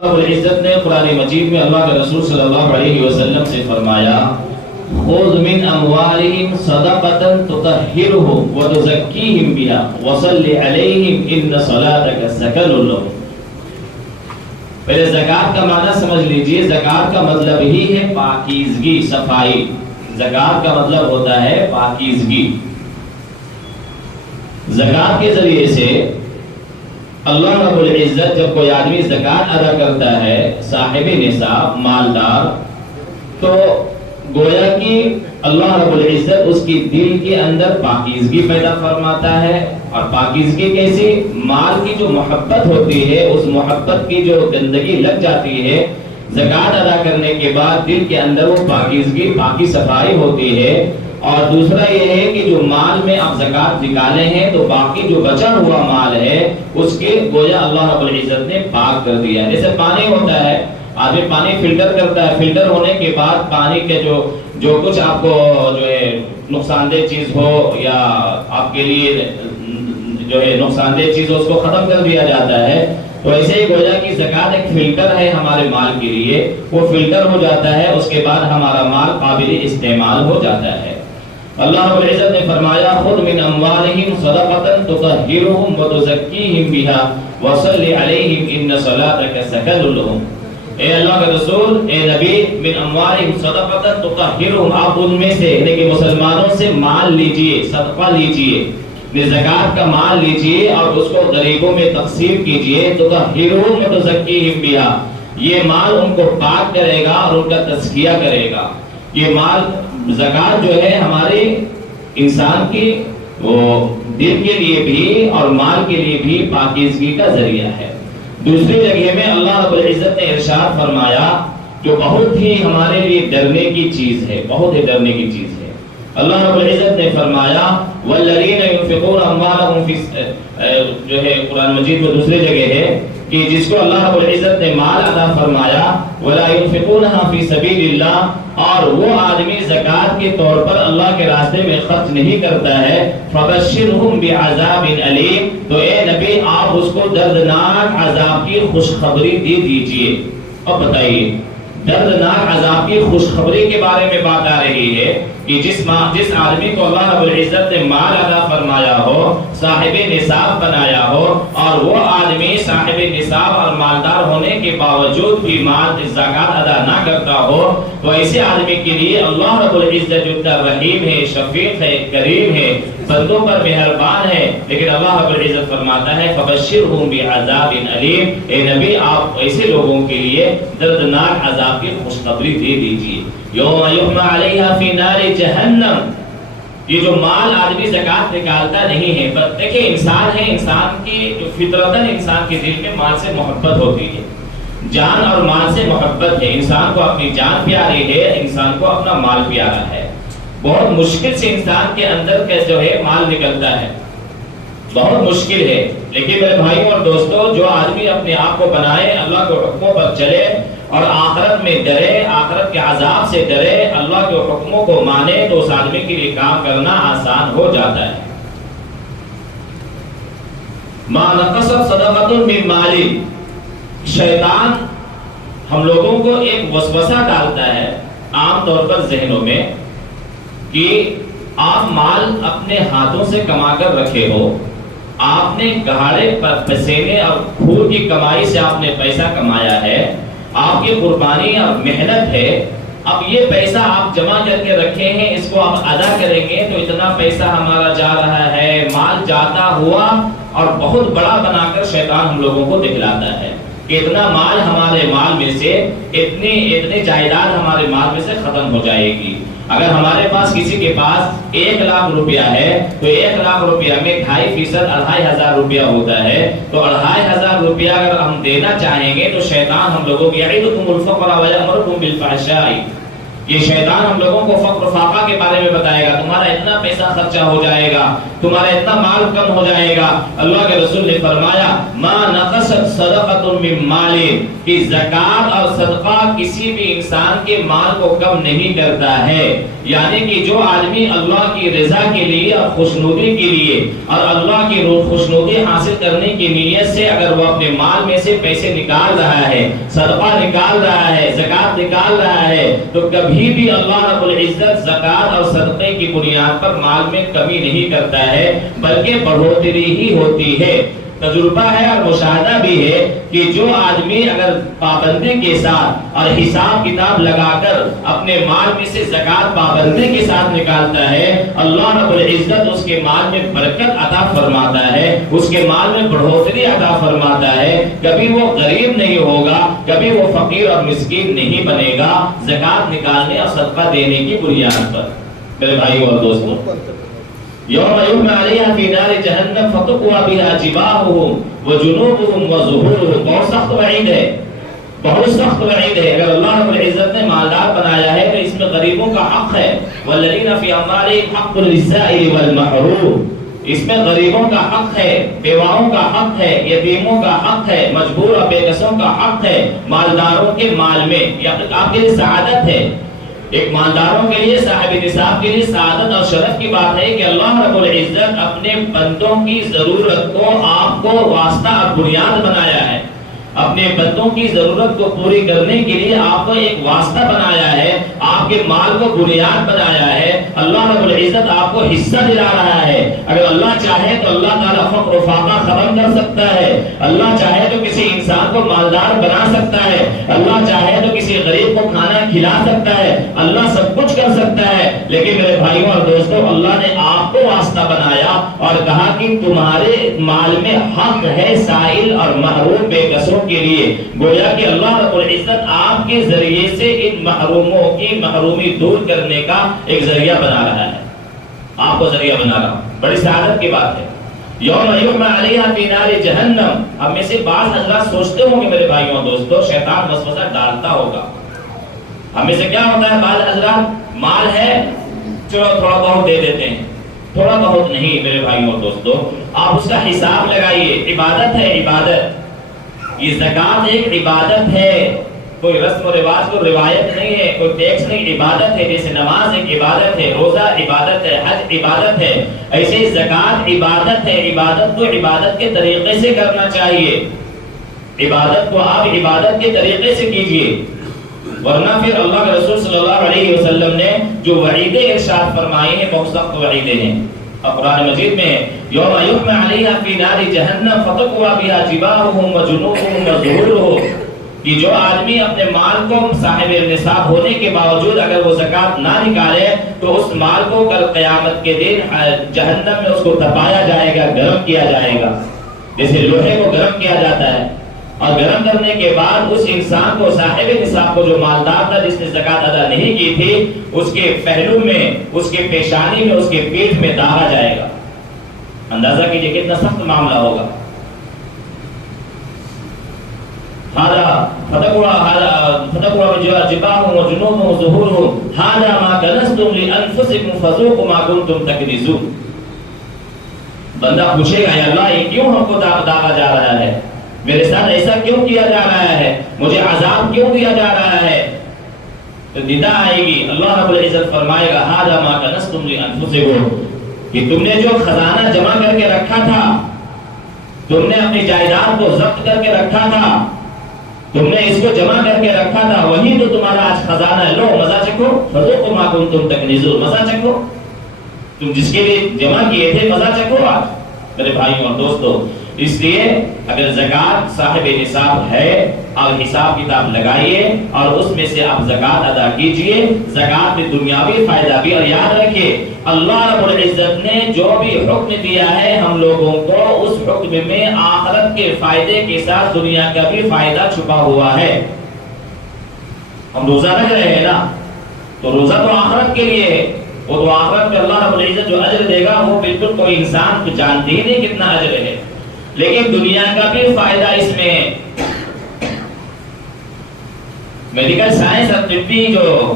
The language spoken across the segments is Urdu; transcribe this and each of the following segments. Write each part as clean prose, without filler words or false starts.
رب العزت نے قرآن مجید میں اللہ کے رسول صلی اللہ علیہ وسلم سے فرمایا خذ من اموالہم صدقۃ تطہرہم وتزکیہم بہا وصلی علیہم ان صلاتک سکن لہم۔ پہلے زکوٰۃ کا معنی سمجھ لیجئے۔ زکوٰۃ کا مطلب ہی ہے پاکیزگی، صفائی۔ زکوٰۃ کا مطلب ہوتا ہے پاکیزگی۔ زکوٰۃ کے ذریعے سے اللہ رب العزت جب کوئی آدمی زکوٰۃ ادا کرتا ہے، صاحب نصاب، مالدار، تو گویا کہ اللہ رب العزت اس کی دل کے اندر پاکیزگی پیدا فرماتا ہے۔ اور پاکیزگی کیسی؟ مال کی جو محبت ہوتی ہے، اس محبت کی جو گندگی لگ جاتی ہے، زکوٰۃ ادا کرنے کے بعد دل کے اندر وہ پاکیزگی، پاکی صفائی ہوتی ہے۔ اور دوسرا یہ ہے کہ جو مال میں آپ زکوٰۃ نکالے ہیں تو باقی جو بچا ہوا مال ہے اس کے گویا اللہ رب العزت نے پاک کر دیا ہے۔ جیسے پانی ہوتا ہے، آدمی پانی فلٹر کرتا ہے، فلٹر ہونے کے بعد پانی کے جو کچھ آپ کو جو ہے نقصان دہ چیز ہو یا آپ کے لیے جو ہے نقصان دہ چیز ہو اس کو ختم کر دیا جاتا ہے۔ تو ایسے ہی گویا کہ زکوٰۃ ایک فلٹر ہے ہمارے مال کے لیے، وہ فلٹر ہو جاتا ہے، اس کے بعد ہمارا مال قابل استعمال ہو جاتا ہے۔ اللہ رب العزت نے فرمایا خذ من اموالہم صدقۃ تطہرہم وتزکیہم بہا وصلی علیہم ان صلاتک سکن لہم۔ اے اللہ کے رسول، اے نبی، من اموالہم صدقۃ تطہرہم، آپ ان میں سے یعنی کہ مسلمانوں سے مال لیجئے، صدقہ لیجئے، زکوٰۃ کا مال لیجئے اور اس کو غریبوں میں تقسیم کیجئے۔ تطہرہم وتزکیہم بہا، یہ مال ان کو پاک کرے گا اور ان کا تزکیہ کرے گا۔ یہ مال زکوٰۃ جو ہے ہمارے انسان کی وہ دل کے لیے بھی اور مال کے لیے بھی پاکیزگی کا ذریعہ ہے۔ دوسری جگہ میں اللہ رب العزت نے ارشاد فرمایا جو بہت ہی ہمارے لیے ڈرنے کی چیز ہے، بہت ہی ڈرنے کی چیز ہے۔ اللہ رب العزت نے فرمایا والذین ينفقون اموالهم فی جو ہے قرآن مجید میں دوسری جگہ ہے کہ جس کو اللہ رب العزت نے مال عطا فرمایا ولا ينفقونها فی سبیل اللہ، اور وہ آدمی زکوٰۃ کے طور پر اللہ کے راستے میں خرچ نہیں کرتا ہے، فبشرہم بعذاب علیم، تو اے نبی آپ اس کو دردناک عذاب کی خوشخبری دے دیجئے۔ اب بتائیے دردناک عذاب کی خوشخبری کے بارے میں بات آ رہی ہے کہ جس آدمی کو اللہ رب العزت نے مال عطا فرمایا ہو، صاحب نصاب بنایا ہو، اور وہ آدمی صاحب نصاب اور مالدار ہونے کے باوجود بھی مال زکوٰۃ ادا نہ کرتا ہو، تو ایسے آدمی کے لیے اللہ رب العزت جو اتنا رحیم ہے، شفیق ہے، کریم ہے، بندوں پر مہربان ہے، لیکن اللہ رب العزت فرماتا ہے فبشرہم بعذاب علیم، اے نبی آپ ایسے لوگوں کے لیے دردناک عذاب کی خوشخبری دے دیجیے۔ یوم یحمى علیہا فی نار جہنم، یہ جو مال آدمی زکوٰۃ نکالتا نہیں ہے، پر دیکھیں انسان ہے، انسان کی جو فطرتاً انسان کے دل میں مال سے محبت ہوتی ہے، جان اور مال سے محبت ہے، انسان کو اپنی جان پیاری ہے، انسان کو اپنا مال پیارا ہے۔ بہت مشکل سے انسان کے اندر کا جو ہے مال نکلتا ہے، بہت مشکل ہے، لیکن میرے بھائیوں اور دوستوں جو آدمی اپنے آپ کو بنائے، اللہ کے حکموں پر چلے اور آخرت میں ڈرے، آخرت کے عذاب سے ڈرے، اللہ کے حکموں کو مانے، تو اس آدمی کے لیے کام کرنا آسان ہو جاتا ہے۔ ما نقصت صدقۃ من مال، شیطان ہم لوگوں کو ایک وسوسہ ڈالتا ہے عام طور پر ذہنوں میں کہ آپ مال اپنے ہاتھوں سے کما کر رکھے ہو، آپ نے گہاڑے پسینے اور خون کی کمائی سے آپ نے پیسہ کمایا ہے، آپ کی قربانی اور محنت ہے، اب یہ پیسہ آپ جمع کر کے رکھے ہیں، اس کو آپ ادا کریں گے تو اتنا پیسہ ہمارا جا رہا ہے، مال جاتا ہوا اور بہت بڑا بنا کر شیطان ہم لوگوں کو دکھلاتا ہے کہ اتنا مال ہمارے مال میں سے، اتنی جائیداد ہمارے مال میں سے ختم ہو جائے گی۔ اگر ہمارے پاس کسی کے پاس 1 لاکھ روپیہ ہے تو 1 لاکھ روپیہ میں 2.5% 2,500 روپیہ ہوتا ہے، تو 2,500 روپیہ اگر ہم دینا چاہیں گے تو شیطان ہم لوگوں کی یعدکم الفقر ویأمرکم بالفحشاء، یہ شیطان ہم لوگوں کو فقر و فاقہ کے بارے میں بتائے گا، تمہارا اتنا پیسہ خرچہ ہو جائے گا، تمہارا اتنا مال کم ہو جائے گا۔ اللہ کے رسول نے فرمایا ما نقصت صدقۃ من مال، کہ زکوٰۃ اور صدقہ کسی بھی انسان کے مال کو کم نہیں کرتا ہے۔ یعنی کہ جو آدمی اللہ کی رضا کے لیے اور خوشنودی کے لیے اور اللہ کی خوشنودی حاصل کرنے کی نیت سے اگر وہ اپنے مال میں سے پیسے نکال رہا ہے، صدقہ نکال رہا ہے، زکوٰۃ نکال رہا ہے، تو کبھی بھی اللہ رب العزت زکوٰۃ اور صدقے کی بنیاد پر مال میں کمی نہیں کرتا ہے، بلکہ بڑھوتری ہی ہوتی ہے۔ تجربہ ہے اور مشاہدہ بھی ہے کہ جو آدمی اگر پابندی کے ساتھ اور حساب کتاب لگا کر اپنے مال میں سے زکوٰۃ پابندی کے ساتھ نکالتا ہے، اللہ رب العزت اس کے مال میں برکت عطا فرماتا ہے، اس کے مال میں بڑھوتری عطا فرماتا ہے، کبھی وہ غریب نہیں ہوگا، کبھی وہ فقیر اور مسکین نہیں بنے گا، زکوٰۃ نکالنے اور صدقہ دینے کی بنیاد پر۔ میرے بھائیو اور دوستوں، یوم یحمى علیہا فی نار جہنم فتقوی بہا جباہہم وجنوبہم وظہورہم، بہت سخت وعید ہے، بہت سخت وعید ہے۔ اگر اللہ رب العزت نے مالدار بنایا ہے تو اس میں غریبوں کا حق ہے، والذین فی اموالہم حق للسائل والمحروم، اس میں غریبوں کا حق ہے، بیواؤں کا حق ہے، یتیموں کا حق ہے، مجبور اور بے کسوں کا حق ہے مالداروں کے مال میں۔ یہ آپ کے لیے سعادت ہے، ایک مالداروں کے لیے، صاحب نصاب کے لیے سعادت اور شرف کی بات ہے کہ اللہ رب العزت اپنے بندوں کی ضرورت کو آپ کو واسطہ اور بنیاد بنایا ہے، اپنے بندوں کی ضرورت کو پوری کرنے کے لیے آپ کو ایک واسطہ بنایا ہے، آپ کے مال کو بنیاد بنایا ہے۔ اللہ رب العزت آپ کو حصہ دلا رہا ہے۔ اگر اللہ چاہے تو اللہ تعالیٰ فقر و فاقہ ختم کر سکتا ہے، اللہ چاہے تو کسی انسان کو مالدار بنا سکتا ہے، اللہ چاہے تو کسی غریب کو کھانا کھلا سکتا ہے، اللہ سب کچھ کر سکتا ہے۔ لیکن میرے بھائیوں اور دوستوں، اللہ نے آپ کو واسطہ بنایا اور کہا کہ تمہارے مال میں حق ہے سائل اور محروم بے کسوں کے لیے، گویا کہ اللہ رب العزت آپ کے ذریعے سے ان محروموں کی محرومی دور کرنے کا ایک ذریعہ بنا رہا ہے، آپ کو ذریعہ بنا رہا۔ بڑی سعادت کی بات ہے۔ یوم یحمى علیہا فی نار جہنم، ہم میں سے بعض حضرات سوچتے ہوں گے میرے بھائیوں اور دوستوں، شیطان وسوسہ ڈالتا ہوگا، ہم میں سے کیا ہوتا ہے، بعض حضرات مال ہے چلو تھوڑا بہت دے دیتے ہیں، تھوڑا بہت نہیں میرے بھائیوں اور دوستوں، آپ اس کا حساب لگائیے۔ عبادت ہے، عبادت، یہ زکوٰۃ ایک عبادت ہے، کوئی رسم و رواج کو روایت نہیں ہے، کوئی ٹیکس نہیں، عبادت ہے۔ جیسے نماز ایک عبادت ہے، روزہ عبادت ہے، حج عبادت ہے، ایسے زکوٰۃ عبادت ہے۔ عبادت کو عبادت کے طریقے سے کرنا چاہیے، عبادت کو آپ عبادت کے طریقے سے کیجئے، ورنہ پھر اللہ کے رسول صلی اللہ علیہ وسلم نے جو وعیدیں ارشاد فرمائی ہیں بہت سخت وعیدیں ہیں۔ قرآن مجید میں یوم یحمى علیہا فی نار جہنم فتقوی بہا جباہہم وجنوبہم وظہورہم، کہ جو آدمی اپنے مال کو صاحب نصاب ہونے کے باوجود اگر وہ زکوٰۃ نہ نکالے تو اس مال کو کل قیامت کے دن جہنم میں اس کو تپایا جائے گا، گرم کیا جائے گا، جیسے لوہے کو گرم کیا جاتا ہے، اور گرم کرنے کے بعد اس انسان کو، صاحب نصاب کو، جو مالدار تھا جس نے زکوٰۃ ادا نہیں کی تھی، اس کے پہلو میں، اس کے پیشانی میں، اس کے پیٹھ میں داغا جائے گا۔ اندازہ کیجئے کتنا سخت معاملہ ہوگا۔ فتقوی جباہہم وجنوبہم وظہورہم ھذا ما کنزتم لانفسکم فذوقوا ما کنتم تکنزون۔ بندہ پوچھے گا، یا اللہ یہ کیوں ہم کو داغا جا رہا ہے، میرے ساتھ ایسا کیوں کیا جا رہا ہے، مجھے عذاب کیوں دیا جا رہا ہے؟ تو ندا آئے گی، اللہ رب العزت فرمائے گا ھذا ما کنزتم لانفسکم، کہ تم نے جو خزانہ جمع کر کے رکھا تھا، تم نے اپنی جائیداد کو ضبط کر کے رکھا تھا، تم نے اس کو جمع کر کے رکھا تھا، وہی تو تمہارا آج خزانہ ہے، لو مزہ چکھو، فذوقوا ما کنتم تکنزون، مزہ چکھو، تم جس کے لیے جمع کیے تھے مزہ چکھو آج میرے بھائیوں اور دوستوں۔ اس لیے اگر زکوٰۃ صاحب نصاب ہے اور حساب کتاب لگائیے اور اس میں سے آپ زکوٰۃ ادا کیجئے، زکوٰۃ میں دنیاوی فائدہ بھی، اور یاد رکھیے اللہ رب العزت نے جو بھی حکم دیا ہے ہم لوگوں کو، اس حکم میں آخرت کے فائدے کے ساتھ دنیا کا بھی فائدہ چھپا ہوا ہے۔ ہم روزہ رکھ رہے ہیں نا، تو روزہ تو آخرت کے لیے ہے، وہ تو آخرت میں اللہ رب العزت جو اجر دے گا وہ بالکل کوئی انسان تو جانتے ہی نہیں کتنا اجر ہے، لیکن دنیا کا بھی فائدہ اس میں ہے۔ میڈیکل سائنس اور طبی جو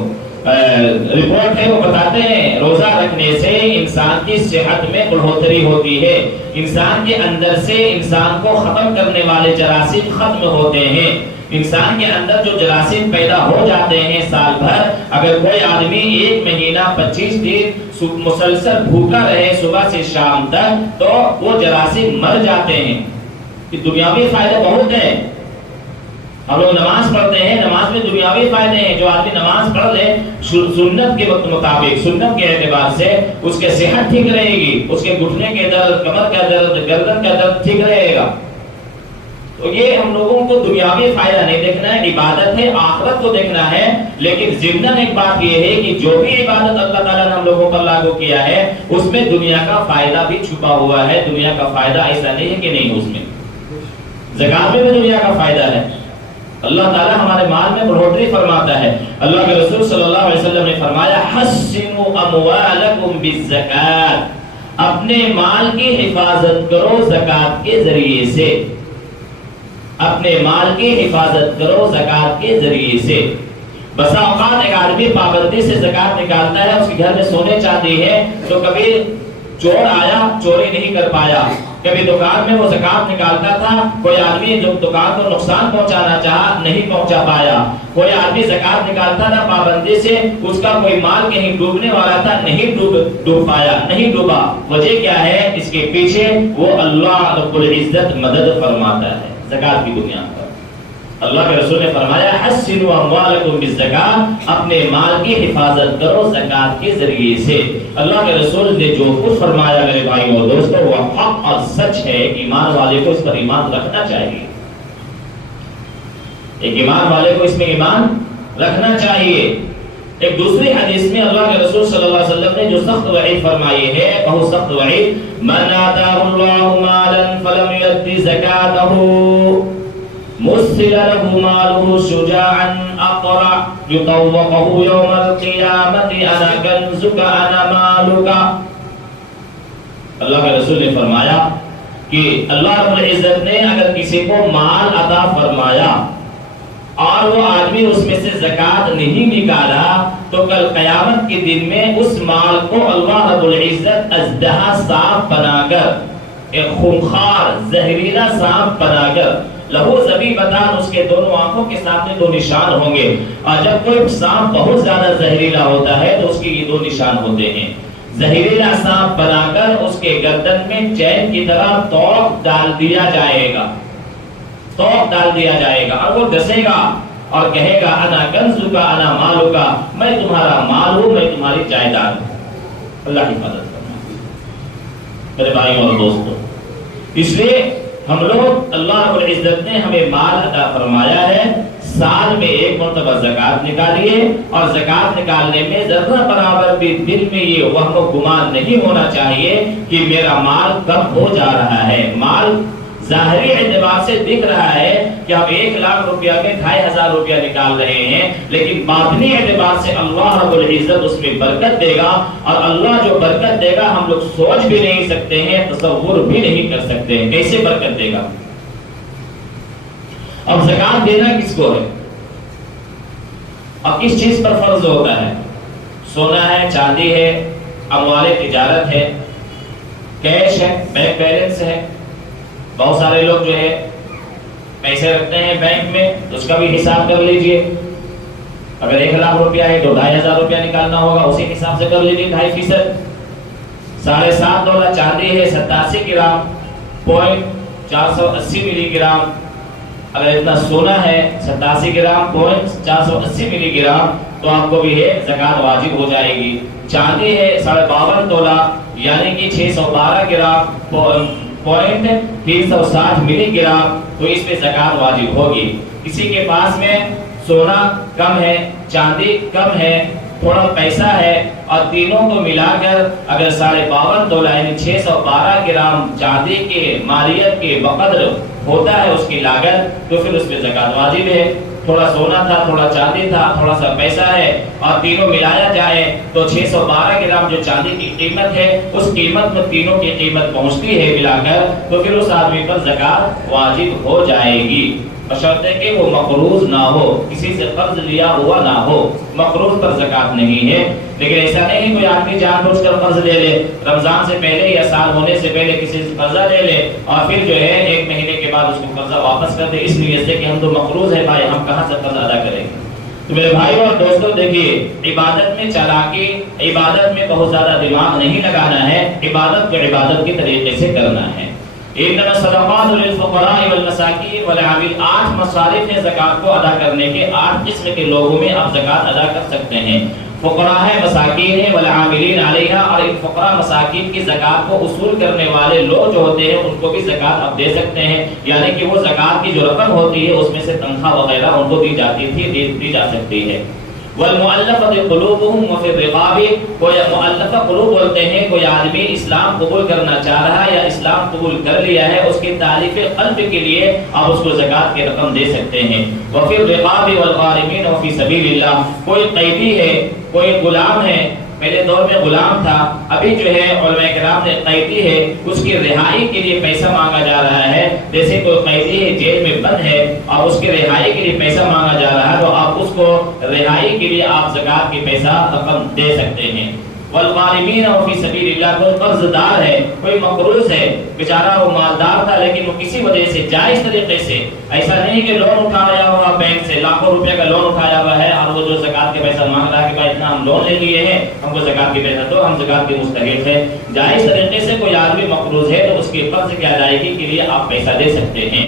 رپورٹ ہے وہ بتاتے ہیں روزہ رکھنے سے انسان کی صحت میں بڑھوتری ہوتی ہے، انسان کے اندر سے انسان کو ختم کرنے والے جراثیم ختم ہوتے ہیں، انسان کے اندر جو جراثیم پیدا ہو جاتے ہیں سال بھر، اگر کوئی آدمی 1 مہینہ 25 دن مسلسل بھوکا رہے صبح سے شام تک تو وہ جراثیم مر جاتے ہیں۔ دنیاوی فائدے بہت ہیں، ہم لوگ نماز پڑھتے ہیں، نماز میں دنیاوی فائدے ہیں، جو آدمی نماز پڑھ لے سنت کے وقت مطابق، سنت کے اعتبار سے اس کے صحت ٹھیک رہے گی، اس کے گھٹنے کے درد، کمر کا درد، گردن کا درد ٹھیک رہے گا۔ تو یہ ہم لوگوں کو دنیاوی فائدہ نہیں دیکھنا ہے، عبادت ہے، آخرت کو دیکھنا ہے، لیکن ضمن ایک بات یہ ہے کہ جو بھی عبادت اللہ تعالیٰ نے ہم لوگوں پر لاگو کیا ہے اس میں دنیا کا فائدہ بھی چھپا ہوا ہے، دنیا کا فائدہ ایسا نہیں ہے کہ نہیں، اس میں زکات میں بھی دنیا کا فائدہ ہے۔ اللہ تعالیٰ ہمارے مال میں بڑھوتری فرماتا ہے، اللہ کے رسول صلی اللہ علیہ وسلم نے فرمایا حسنوا اموالکم بالزکات، اپنے مال کی حفاظت کرو زکات کے ذریعے سے، اپنے مال کی حفاظت کرو زکات کے ذریعے سے۔ بسا اوقات ایک آدمی پابندی سے زکات نکالتا ہے، اس کے گھر میں سونے چاندی ہے تو کبھی چور آیا چوری نہیں کر پایا، کبھی دکان میں وہ زکات نکالتا تھا، کوئی آدمی جو دکان کو نقصان پہنچانا چاہا نہیں پہنچا پایا، کوئی آدمی زکات نکالتا تھا پابندی سے، اس کا کوئی مال کہیں ڈوبنے والا تھا نہیں ڈوب پایا، نہیں ڈوبا۔ وجہ کیا ہے؟ اس کے پیچھے وہ اللہ رب العزت مدد فرماتا ہے زکات کی بنیاد پر۔ اللہ کے رسول نے فرمایا حسنوا اموالکم بالزکات، اپنے مال کی حفاظت کرو زکات کے ذریعے سے۔ اللہ کے رسول نے جو کچھ فرمایا میرے بھائیوں اور دوستوں وہ حق اور سچ ہے، ایمان والے کو اس پر ایمان رکھنا چاہیے، ایک ایمان والے کو اس میں ایمان رکھنا چاہیے۔ ایک دوسری حدیث میں اللہ کے رسول صلی اللہ علیہ وسلم نے جو سخت وعید فرمائی ہے، بہت سخت وعید، من آتاہ اللہ مالا فلم یؤتی زکاتہ مثل له ماله شجاعا اقرع يطوقه يوم القيامة انا كنزك انا مالك۔ اللہ کے رسول نے فرمایا کہ اللہ رب العزت نے اگر کسی کو مال عطا فرمایا اور وہ آدمی اس میں سے زکات نہیں نکالا تو کل قیامت کے دن میں اس مال کو اللہ رب العزت اژدہا سانپ بنا کر، ایک خونخوار زہریلا سانپ بنا کر، لہو زبیبتان، اس کے دونوں آنکھوں کے سامنے 2 نشان ہوں گے، اور جب کوئی سانپ بہت زیادہ زہریلا ہوتا ہے تو اس کے یہ 2 نشان ہوتے ہیں۔ زہریلا سانپ بنا کر اس کے گردن میں چین کی طرح توق ڈال دیا جائے گا، توق ڈال دیا جائے گا، اور وہ ڈسے گا اور کہے گا انا کنزک انا مالک، میں تمہارا مال ہوں، میں تمہاری جائیداد ہوں۔ اللہ کی مدد کرنا میرے بھائیوں اور دوستوں، اس لیے ہم لوگ اللہ رب العزت نے ہمیں مال عطا فرمایا ہے، سال میں 1 مرتبہ زکات نکالیے، اور زکات نکالنے میں ذرہ برابر بھی دل میں یہ وہم و گمان نہیں ہونا چاہیے کہ میرا مال کم ہو جا رہا ہے۔ مال ظاہری اعتبار سے دکھ رہا ہے کہ ہم 1 لاکھ روپیہ میں 2500 روپیہ نکال رہے ہیں، لیکن باطنی اعتبار سے اللہ رب العزت اس میں برکت دے گا، اور اللہ جو برکت دے گا ہم لوگ سوچ بھی نہیں سکتے ہیں، تصور بھی نہیں کر سکتے ہیں کیسے برکت دے گا۔ اب زکات دینا کس کو ہے؟ اب کس چیز پر فرض ہوتا ہے؟ سونا ہے، چاندی ہے، اموال تجارت ہے، کیش ہے، بینک بیلنس ہے۔ بہت سارے لوگ جو ہے پیسے رکھتے ہیں بینک میں، تو اس کا بھی حساب کر لیجئے، اگر 1 لاکھ روپیہ ہے تو 2500 روپیہ نکالنا ہوگا، اسی حساب سے کر لیجئے 2.5%۔ 7.5 تولہ چاندی ہے، 87 گرام پوائنٹ 480 ملی گرام، اگر اتنا سونا ہے 87 گرام پوائنٹ 480 ملی گرام تو آپ کو بھی ہے زکات واجب ہو جائے گی۔ چاندی ہے 52.5 تولہ یعنی کہ 612 گرام پوائنٹ 360 ملی گرام، تو اس پہ زکات واجب ہوگی۔ کسی کے پاس میں سونا کم ہے، چاندی کم ہے، تھوڑا پیسہ ہے، اور تینوں کو ملا کر اگر 52.5 تولہ یعنی 612 گرام چاندی کے مالیت کے بقدر ہوتا ہے اس کی لاگت تو پھر اس پہ زکات واجب ہے۔ تھوڑا سونا تھا، تھوڑا چاندی تھا، تھوڑا سا پیسہ ہے اور تینوں ملایا جائے تو 612 گرام جو چاندی کی قیمت ہے اس قیمت میں تینوں کی قیمت پہنچتی ہے ملا کر، تو پھر اس آدمی پر زکات واجب ہو جائے گی، بشرطے کہ وہ مقروض نہ ہو، کسی سے قرض لیا ہوا نہ ہو، مقروض پر زکات نہیں ہے۔ لیکن ایسا نہیں کوئی آدمی جان بوجھ کر قرض لے لے، رمضان سے پہلے یا سال ہونے سے پہلے کسی سے قرضہ لے لے اور پھر جو ہے 1 مہینے کے بعد اس کو قرضہ واپس کر دے اس نیت سے کہ ہم تو مقروض ہیں بھائی، ہم کہاں سے قرض ادا کریں گے۔ تو میرے بھائی اور دوستوں دیکھیے، عبادت میں چالاکی، عبادت میں بہت زیادہ دماغ نہیں لگانا ہے، عبادت کو عبادت کے طریقے سے کرنا ہے۔ انما الصدقات للفقراء والمساکین والعاملین، 8 مصارف ہیں زکات کو ادا کرنے کے، 8 قسم کے لوگوں میں آپ زکات ادا کر سکتے ہیں۔ فقراء ہے، مساکین ہے، والعاملین علیہا، اور ان فقراء مساکین کی زکات کو اصول کرنے والے لوگ جو ہوتے ہیں ان کو بھی زکات آپ دے سکتے ہیں، یعنی کہ وہ زکات کی جو رقم ہوتی ہے اس میں سے تنخواہ وغیرہ ان کو دی جاتی تھی، دی جا سکتی ہے۔ والمؤلفۃ قلوبهم وفي الرقاب، کوئی مؤلفہ قلوب بولتے ہیں کوئی آدمی اسلام قبول کرنا چاہ رہا ہے یا اسلام قبول کر لیا ہے، اس کی تعریف قلب کے لیے آپ اس کو زکات کی رقم دے سکتے ہیں۔ وفي الرقاب والغارمین وفي سبیل اللہ، کوئی قیدی ہے، کوئی غلام ہے، پہلے دور میں غلام تھا، ابھی جو ہے علماء کرام نے قیدی ہے اس کی رہائی کے لیے پیسہ مانگا جا رہا ہے، جیسے کوئی قیدی ہے جیل میں بند ہے اور اس کی رہائی کے لیے پیسہ مانگا جا رہا ہے تو آپ اس کو رہائی کے لیے آپ زکات کی پیسہ رقم دے سکتے ہیں۔ والغارمین فی سبیل اللہ، کوئی قرض دار ہے، کوئی مقروض ہے، بیچارہ وہ مالدار تھا لیکن وہ کسی وجہ سے جائز طریقے سے، ایسا نہیں کہ لون اٹھایا ہوا بینک سے لاکھوں روپے کا لون اٹھایا ہوا ہے اور وہ جو زکات کے پیسہ مانگ رہا ہے کہ بھائی اتنا ہم لون لے لیے ہیں، ہم کو زکات کے پیسہ دو، ہم زکات کے مستحق ہیں، جائز طریقے سے کوئی آدمی مقروض ہے تو اس کی قرض کی ادائیگی کے لیے آپ پیسہ دے سکتے ہیں۔